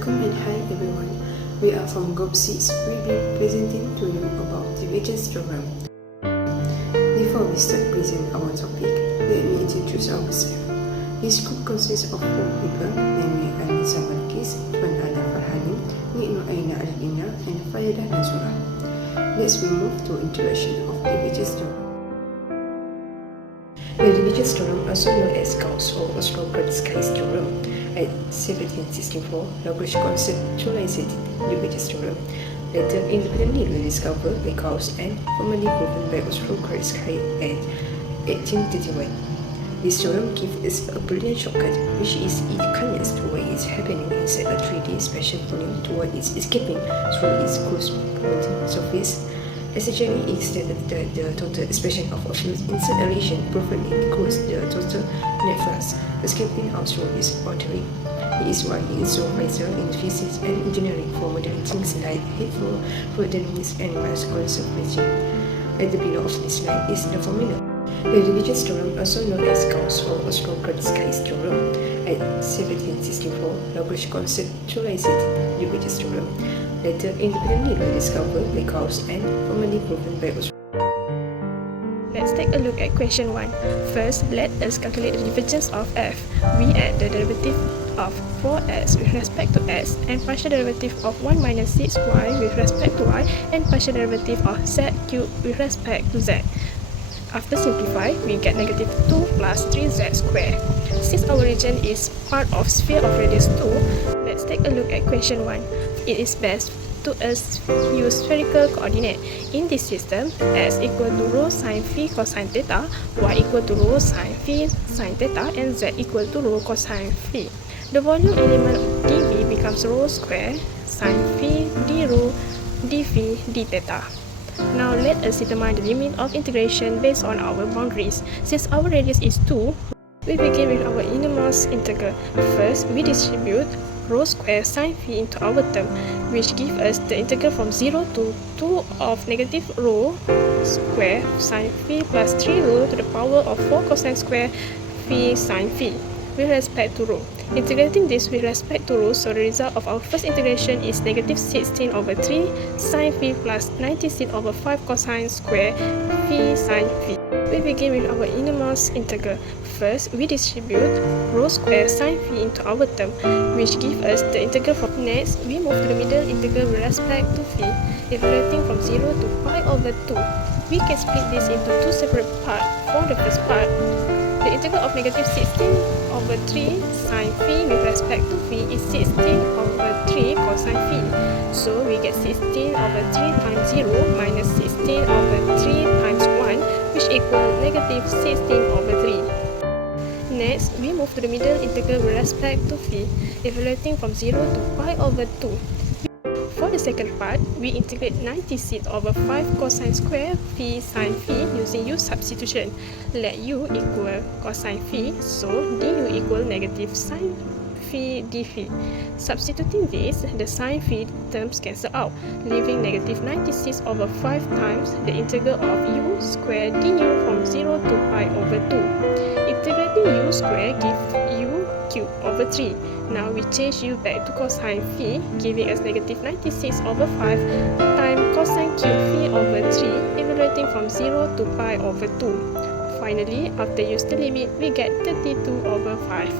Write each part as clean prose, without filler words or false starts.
Welcome and hi everyone. We are from Group 6. We'll be presenting to you about Divergence Theorem. Before we start presenting our topic, let me introduce ourselves. This group consists of 4 people, namely ANISA BALQIS, TUAN FARHANIM, AINA ADLINA, and FAYYADHAH NAZURAH. Let's move to introduction of Divergence Theorem. The Divergence Theorem, also known as Gauss or Oslo-Kreiskreis Theorem, at 1764, Lagrange conceptualized Divergence Theorem, later independently rediscovered by Gauss and formally proven by Oslo-Kreiskreis at 1831. This theorem gives us a brilliant shortcut, which is it connects to what is happening inside a 3D spatial volume to what is escaping through its closed surface. Essentially, it stated that the total expression of a fluid inside a region perfectly equals the total net flux escaping out through its boundary. It is why it is so vital in physics and engineering for modeling things like heat flow, fluid dynamics, and mass conservation. At the below of this slide is the formula. The Divergence Theorem, also known as Gauss or Oslo-Kreiskreis Theorem, at 1764, Lagrange conceptualized Divergence Theorem, later independently rediscovered by Gauss and formally proven by Oslo. Let's take a look at question 1. First, let us calculate the divergence of f. We add the derivative of 4x with respect to x and partial derivative of 1 minus 6y with respect to y and partial derivative of z cubed with respect to z. After simplify, we get negative 2 plus 3z squared. Since our region is part of sphere of radius 2, let's take a look at question 1. It is best to us use spherical coordinate. In this system, x equal to rho sin phi cosine theta, y equal to rho sin phi sin theta, and z equal to rho cosine phi. The volume element dv becomes rho square sin phi d rho d phi d theta. Now let us determine the limit of integration based on our boundaries. Since our radius is 2, we begin with our innermost integral. First, we distribute rho square sin phi into our term, which gives us the integral from 0 to 2 of negative rho square sin phi plus 3 rho to the power of 4 cosine square phi sin phi with respect to rho. Integrating this with respect to rho, so the result of our first integration is negative 16 over 3 sin phi plus 96 over 5 cosine square phi sin phi. We begin with our innermost integral. First, we distribute rho square sin phi into our term, which gives us the integral from. Next, we move to the middle integral with respect to phi, evaluating from 0 to pi over 2. We can split this into 2 separate parts. For the first part, the integral of negative 16 over 3 sin phi with respect to phi is 16 over 3 cosine phi. So we get 16 over 3 times 0 minus 16 over 3 times 1, which equals negative 16 over 3. Next, we move to the middle integral with respect to phi, evaluating from 0 to pi over 2. For the second part, we integrate 96 over 5 cosine square phi sin phi using u substitution. Let u equal cosine phi, so du equal negative sin phi d phi. Substituting this, the sin phi terms cancel out, leaving negative 96 over 5 times the integral of u square du from 0 to pi over 2. Integrating u square gives u cubed over 3. Now we change u back to cosine phi, giving us negative 96 over 5 times cosine cubed phi over 3, evaluating from 0 to pi over 2. Finally, after use the limit, we get 32 over 5.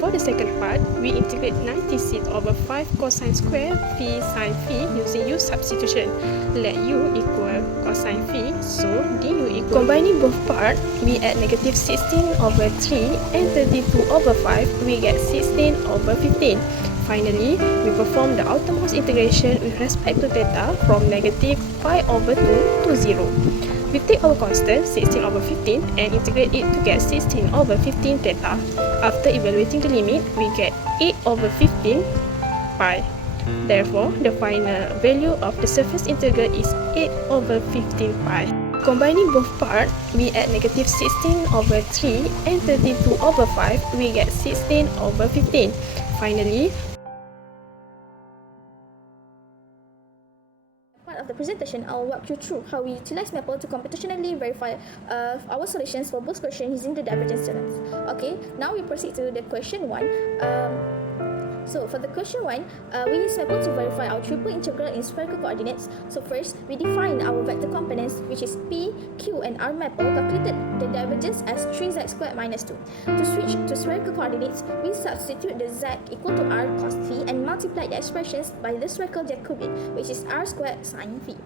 For the second part, we integrate 96 over 5 cosine square phi sin phi using u substitution. Let u equal cosine phi, so du equal. Combining both parts, we add negative 16 over 3 and 32 over 5, we get 16 over 15. Finally, we perform the outermost integration with respect to theta from negative pi over 2 to 0. We take our constant 16 over 15 and integrate it to get 16 over 15 theta. After evaluating the limit, we get 8 over 15 pi. Therefore, the final value of the surface integral is 8 over 15 pi. Combining both parts, we add negative 16 over 3 and 32 over 5, we get 16 over 15. Finally, Of the presentation, I'll walk you through how we utilize Maple to computationally verify our solutions for both questions using the divergence theorem. Okay, now we proceed to the question 1. So for the question 1, we use MAPL to verify our triple integral in spherical coordinates. So first, we define our vector components, which is P, Q and R MAPL, calculated the divergence as 3z squared minus 2. To switch to spherical coordinates, we substitute the z equal to r cos phi and multiply the expressions by the spherical Jacobian, which is r squared sin phi.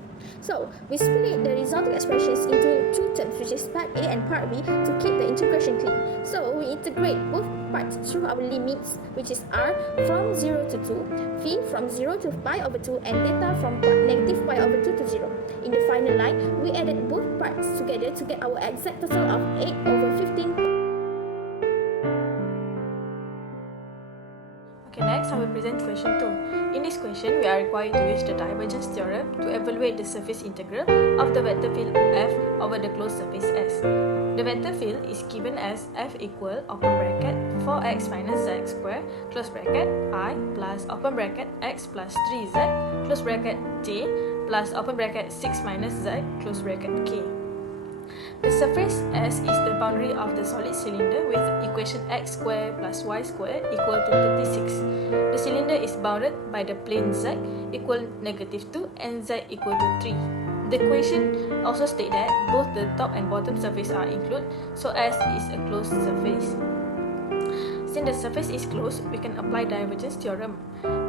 So, we split the resulting expressions into two terms, which is part A and part B, to keep the integration clean. So, we integrate both parts through our limits, which is r from 0 to 2, phi from 0 to pi over 2, and theta from negative pi over 2 to 0. In the final line, we added both parts together to get our exact total of 8 over 15. Okay, next I will present question 2. In this question, we are required to use the divergence theorem to evaluate the surface integral of the vector field f over the closed surface S. The vector field is given as f equal open bracket 4x minus z square close bracket I plus open bracket x plus 3z close bracket j plus open bracket 6 minus z close bracket k. The surface S is the boundary of the solid cylinder with equation x squared plus y squared equal to 36. The cylinder is bounded by the plane z equal negative 2 and z equal to 3. The equation also states that both the top and bottom surface are included, so S is a closed surface. Since the surface is closed, we can apply divergence theorem.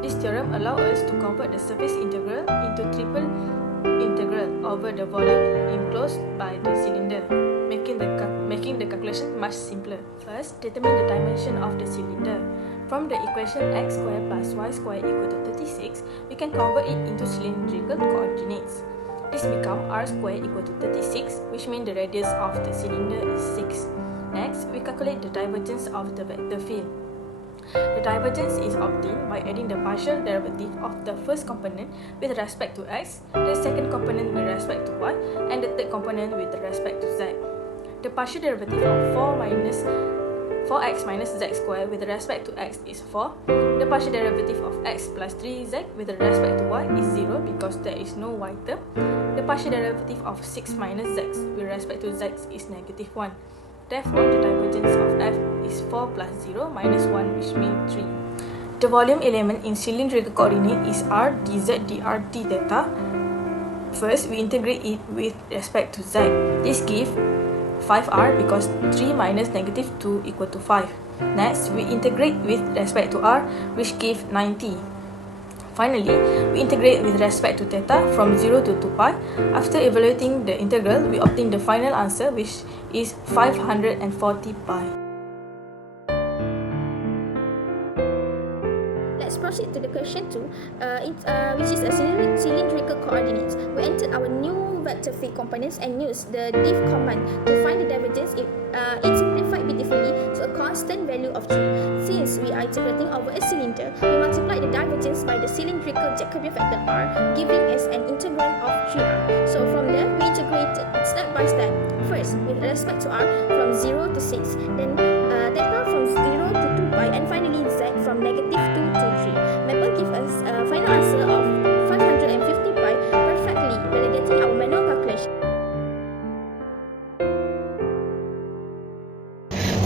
This theorem allows us to convert the surface integral into triple integral over the volume enclosed by the cylinder, making the calculation much simpler. First, determine the dimension of the cylinder. From the equation x squared plus y squared equal to 36, we can convert it into cylindrical coordinates. This becomes r squared equal to 36, which means the radius of the cylinder is 6. Next, we calculate the divergence of the vector field. The divergence is obtained by adding the partial derivative of the first component with respect to x, the second component with respect to y, and the third component with respect to z. The partial derivative of 4x minus z squared with respect to x is 4. The partial derivative of x plus 3z with respect to y is 0 because there is no y term. The partial derivative of 6 minus z with respect to z is negative 1. Therefore, the divergence of f is 4 plus 0 minus 1, which means 3. The volume element in cylindrical coordinate is r dz dr d theta. First, we integrate it with respect to z. This gives 5r because 3 minus negative 2 equal to 5. Next, we integrate with respect to r, which gives 90. Finally, we integrate with respect to theta from 0 to 2 pi. After evaluating the integral, we obtain the final answer, which is 540 pi. Let's proceed to the question 2, which is a cylindrical coordinates. We entered our new vector field components and use the div command to find the divergence. It simplified beautifully to a constant value of 3. Since we are integrating over a cylinder, we multiply the divergence by the cylindrical Jacobian factor r, giving us an integrand of 3r. So from there, we integrated step by step. First, with respect to r from 0 to 6, then theta from 0 to 2 pi, and finally z from negative 2 to 3. MAPL gives us a final answer of 550 pi, perfectly validating our manual calculation.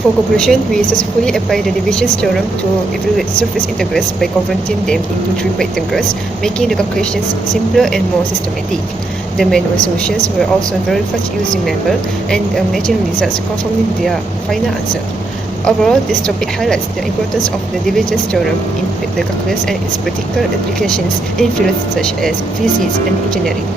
For conclusion, we successfully apply the divergence theorem to evaluate surface integrals by converting them into triple integrals, making the calculations simpler and more systematic. The manual solutions were also verified using MAPL, and the matching results confirming their final answer. Overall, this topic highlights the importance of the divergence theorem in the calculus and its practical applications in fields such as physics and engineering.